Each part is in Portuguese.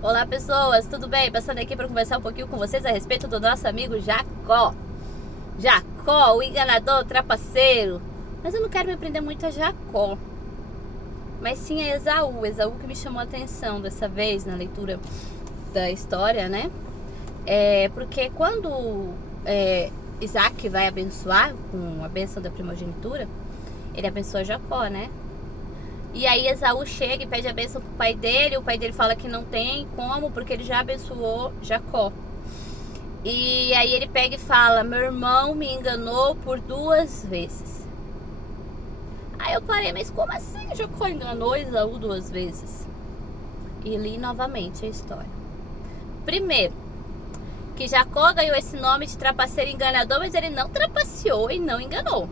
Olá pessoas, tudo bem? Passando aqui para conversar um pouquinho com vocês a respeito do nosso amigo Jacó. Jacó, o enganador, o trapaceiro. Mas eu não quero me prender muito a Jacó, mas sim a Esaú. Esaú que me chamou a atenção dessa vez na leitura da história, né? Porque quando Isaac vai abençoar com a bênção da primogenitura, ele abençoa Jacó, né? E aí Esaú chega e pede a bênção pro pai dele. O pai dele fala que não tem como, porque ele já abençoou Jacó. E aí ele pega e fala: meu irmão me enganou por 2 vezes. Aí eu parei, mas como assim Jacó enganou Esaú 2 vezes? E li novamente a história. Primeiro, que Jacó ganhou esse nome de trapaceiro enganador, mas ele não trapaceou e não enganou.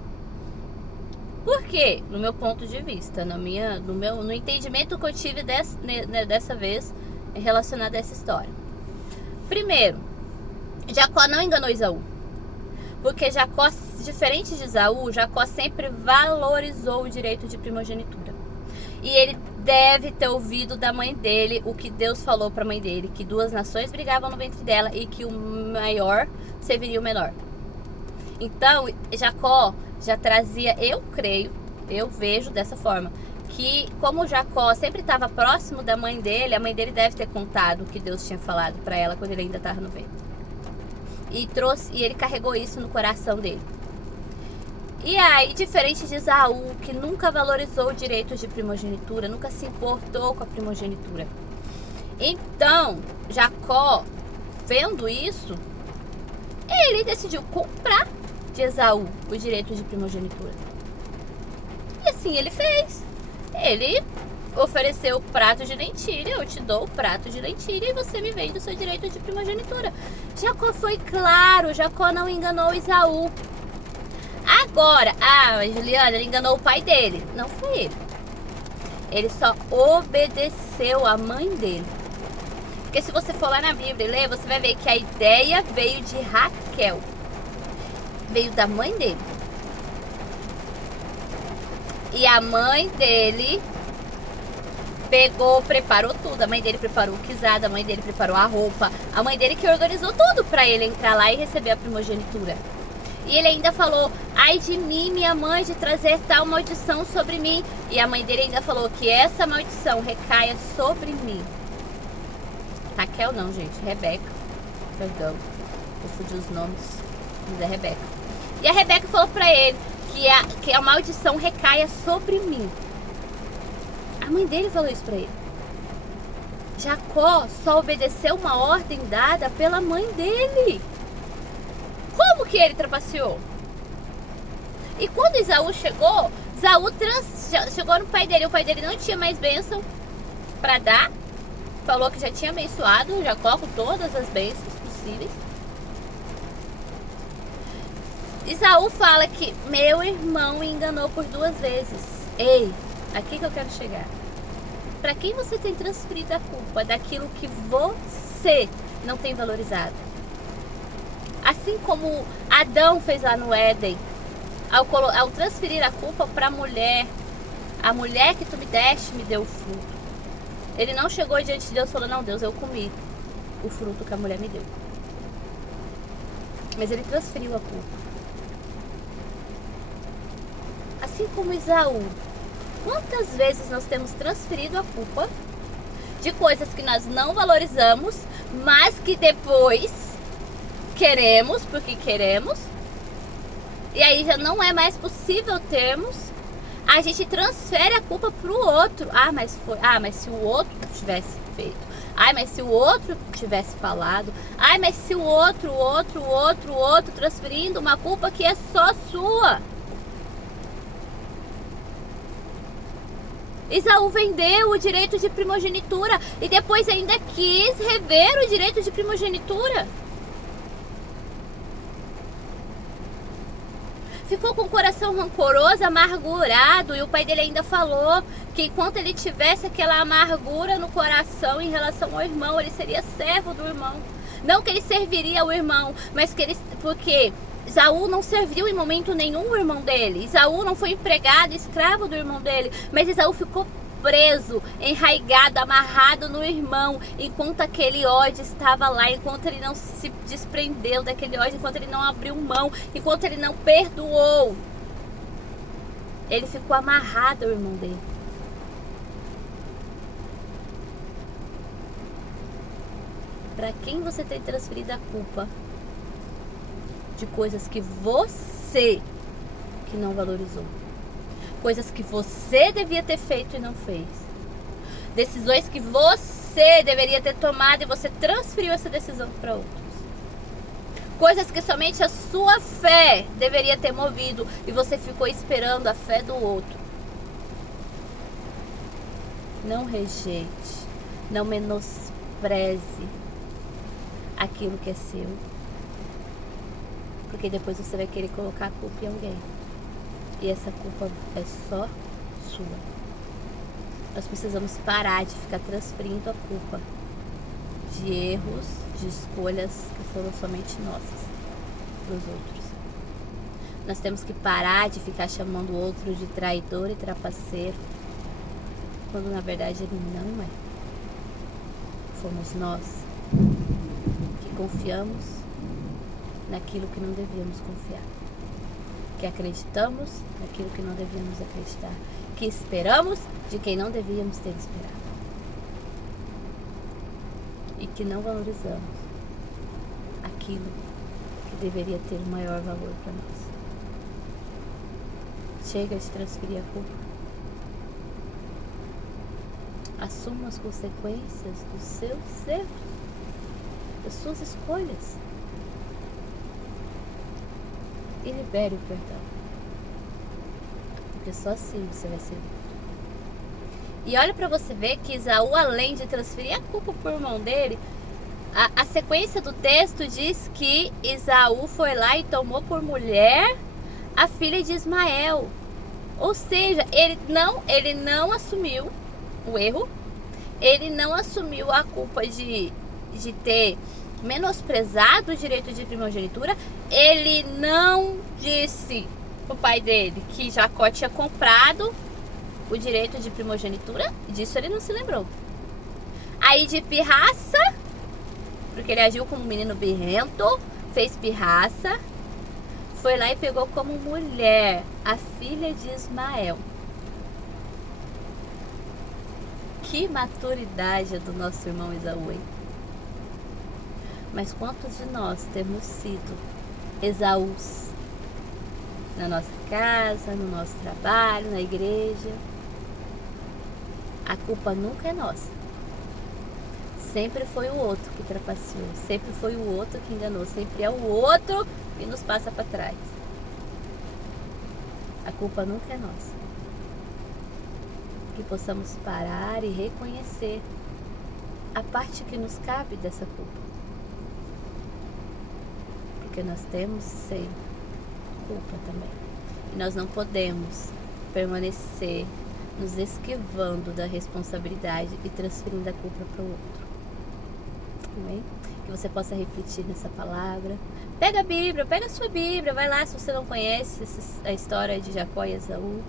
Por quê? No meu ponto de vista, no entendimento que eu tive dessa vez relacionado a essa história. Primeiro, Jacó não enganou Esaú. Porque Jacó, diferente de Esaú, Jacó sempre valorizou o direito de primogenitura. E ele deve ter ouvido da mãe dele o que Deus falou para a mãe dele, que 2 nações brigavam no ventre dela e que o maior serviria o menor. Então, Jacó já trazia, eu creio, eu vejo dessa forma, que como Jacó sempre estava próximo da mãe dele, a mãe dele deve ter contado o que Deus tinha falado para ela quando ele ainda estava no ventre. E ele carregou isso no coração dele. E aí, diferente de Esaú, que nunca valorizou o direito de primogenitura, nunca se importou com a primogenitura. Então, Jacó, vendo isso, ele decidiu comprar de Esaú o direito de primogenitura. E assim ele fez. Ele ofereceu o prato de lentilha: eu te dou o prato de lentilha e você me vende o seu direito de primogenitura. Jacó foi claro, Jacó não enganou Esaú. Agora, mas Juliana, ele enganou o pai dele. Não foi ele. Ele só obedeceu a mãe dele. Porque se você for lá na Bíblia e ler, você vai ver que a ideia veio de Raquel. Veio da mãe dele. E a mãe dele preparou tudo. A mãe dele preparou o guisado, a mãe dele preparou a roupa. A mãe dele que organizou tudo para ele entrar lá e receber a primogenitura. E ele ainda falou: ai de mim, minha mãe, de trazer tal maldição sobre mim. E a mãe dele ainda falou que essa maldição recaia sobre mim. Raquel não, gente, Rebeca. Perdão, confundi os nomes. Mas é Rebeca. E a Rebeca falou pra ele que a maldição recaia sobre mim. A mãe dele falou isso pra ele. Jacó só obedeceu uma ordem dada pela mãe dele. Como que ele trapaceou? E quando Esaú chegou, chegou no pai dele. O pai dele não tinha mais bênção pra dar. Falou que já tinha abençoado Jacó com todas as bênçãos possíveis. Esaú fala que meu irmão me enganou por 2 vezes. Ei, aqui que eu quero chegar. Para quem você tem transferido a culpa daquilo que você não tem valorizado? Assim como Adão fez lá no Éden, ao transferir a culpa para a mulher que tu me deste me deu o fruto. Ele não chegou diante de Deus e falou: não, Deus, eu comi o fruto que a mulher me deu. Mas ele transferiu a culpa. Assim como Esaú, quantas vezes nós temos transferido a culpa de coisas que nós não valorizamos, mas que depois queremos, porque queremos, e aí já não é mais possível termos, a gente transfere a culpa pro outro. Mas se o outro tivesse feito. Mas se o outro tivesse falado. Mas se o outro, transferindo uma culpa que é só sua. Esaú vendeu o direito de primogenitura e depois ainda quis rever o direito de primogenitura. Ficou com o coração rancoroso, amargurado, e o pai dele ainda falou que enquanto ele tivesse aquela amargura no coração em relação ao irmão, ele seria servo do irmão. Não que ele serviria ao irmão, mas que ele... Porque Esaú não serviu em momento nenhum o irmão dele. Esaú não foi empregado, escravo do irmão dele. Mas Esaú ficou preso, enraigado, amarrado no irmão, enquanto aquele ódio estava lá, enquanto ele não se desprendeu daquele ódio, enquanto ele não abriu mão, enquanto ele não perdoou. Ele ficou amarrado ao irmão dele. Para quem você tem transferido a culpa de coisas que você que não valorizou? Coisas que você devia ter feito e não fez. Decisões que você deveria ter tomado e você transferiu essa decisão para outros. Coisas que somente a sua fé deveria ter movido e você ficou esperando a fé do outro. Não rejeite, não menospreze aquilo que é seu, porque depois você vai querer colocar a culpa em alguém e essa culpa é só sua. Nós precisamos parar de ficar transferindo a culpa de erros, de escolhas que foram somente nossas para os outros. Nós temos que parar de ficar chamando o outro de traidor e trapaceiro, quando na verdade ele não é. Fomos nós que confiamos naquilo que não devíamos confiar, que acreditamos naquilo que não devíamos acreditar, que esperamos de quem não devíamos ter esperado e que não valorizamos aquilo que deveria ter o maior valor para nós. Chega de transferir a culpa. Assuma as consequências dos seus erros, das suas escolhas. E libere o perdão. Porque só assim você vai ser livre. E olha para você ver que Esaú, além de transferir a culpa por irmão dele, a sequência do texto diz que Esaú foi lá e tomou por mulher a filha de Ismael. Ou seja, ele não assumiu o erro, ele não assumiu a culpa de ter menosprezado o direito de primogenitura, ele não disse pro pai dele que Jacó tinha comprado o direito de primogenitura, disso ele não se lembrou. Aí de pirraça, porque ele agiu como um menino birrento, fez pirraça, foi lá e pegou como mulher a filha de Ismael. Que maturidade do nosso irmão Esaú, hein? Mas quantos de nós temos sido Esaús na nossa casa, no nosso trabalho, na igreja? A culpa nunca é nossa. Sempre foi o outro que trapaceou, sempre foi o outro que enganou, sempre é o outro que nos passa para trás. A culpa nunca é nossa. Que possamos parar e reconhecer a parte que nos cabe dessa culpa. Porque nós temos sempre culpa também. E nós não podemos permanecer nos esquivando da responsabilidade e transferindo a culpa para o outro. Amém? Que você possa refletir nessa palavra. Pega a Bíblia, pega a sua Bíblia, vai lá se você não conhece a história de Jacó e Esaú.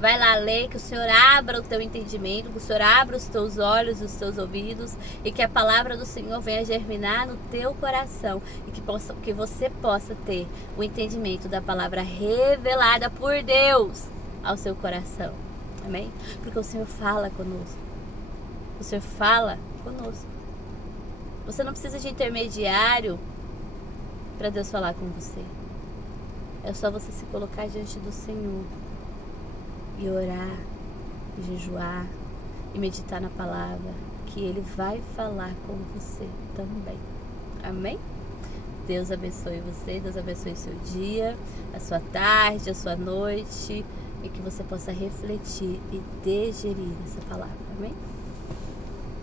Vai lá ler, que o Senhor abra o teu entendimento, que o Senhor abra os teus olhos, os teus ouvidos, e que a palavra do Senhor venha germinar no teu coração, e que você possa ter o entendimento da palavra revelada por Deus ao seu coração. Amém? Porque o Senhor fala conosco. O Senhor fala conosco. Você não precisa de intermediário para Deus falar com você. É só você se colocar diante do Senhor e orar, e jejuar, e meditar na palavra, que Ele vai falar com você também. Amém? Deus abençoe você, Deus abençoe o seu dia, a sua tarde, a sua noite, e que você possa refletir e digerir essa palavra. Amém?